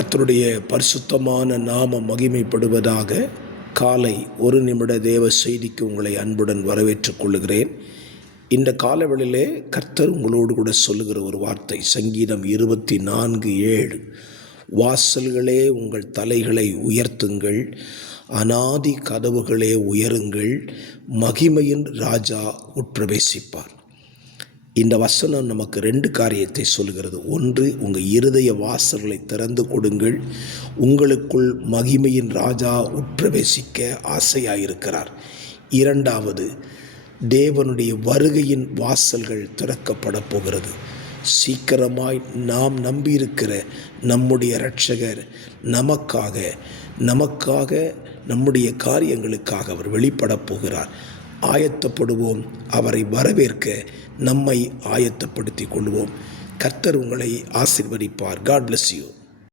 கர்த்தருடைய பரிசுத்தமான நாமம் மகிமைப்படுவதாக. காலை ஒரு நிமிட தேவ செய்திக்கு உங்களை அன்புடன் வரவேற்றுக் கொள்ளுகிறேன். இந்த காலவெளியிலே கர்த்தர் உங்களோடு கூட சொல்லுகிற ஒரு வார்த்தை, சங்கீதம் 24:7. வாசல்களே உங்கள் தலைகளை உயர்த்துங்கள், அநாதி கதவுகளே உயருங்கள், மகிமையின் ராஜா உட்பிரவேசிப்பார். இந்த வசனம் நமக்கு 2 காரியத்தை சொல்கிறது. ஒன்று, உங்கள் இருதய வாசல்களை திறந்து கொடுங்கள், உங்களுக்குள் மகிமையின் ராஜா உட்பிரவேசிக்க ஆசையாயிருக்கிறார். இரண்டாவது, தேவனுடைய வருகையின் வாசல்கள் திறக்கப்பட போகிறது. சீக்கிரமாய் நாம் நம்பியிருக்கிற நம்முடைய இரட்சகர் நமக்காக நம்முடைய காரியங்களுக்காக அவர் வெளிப்படப் போகிறார். ஆயத்தப்படுவோம், அவரை வரவேற்க நம்மை ஆயத்தப்படுத்திக் கொள்வோம். கர்த்தர் உங்களை ஆசீர்வதிப்பார். God bless you.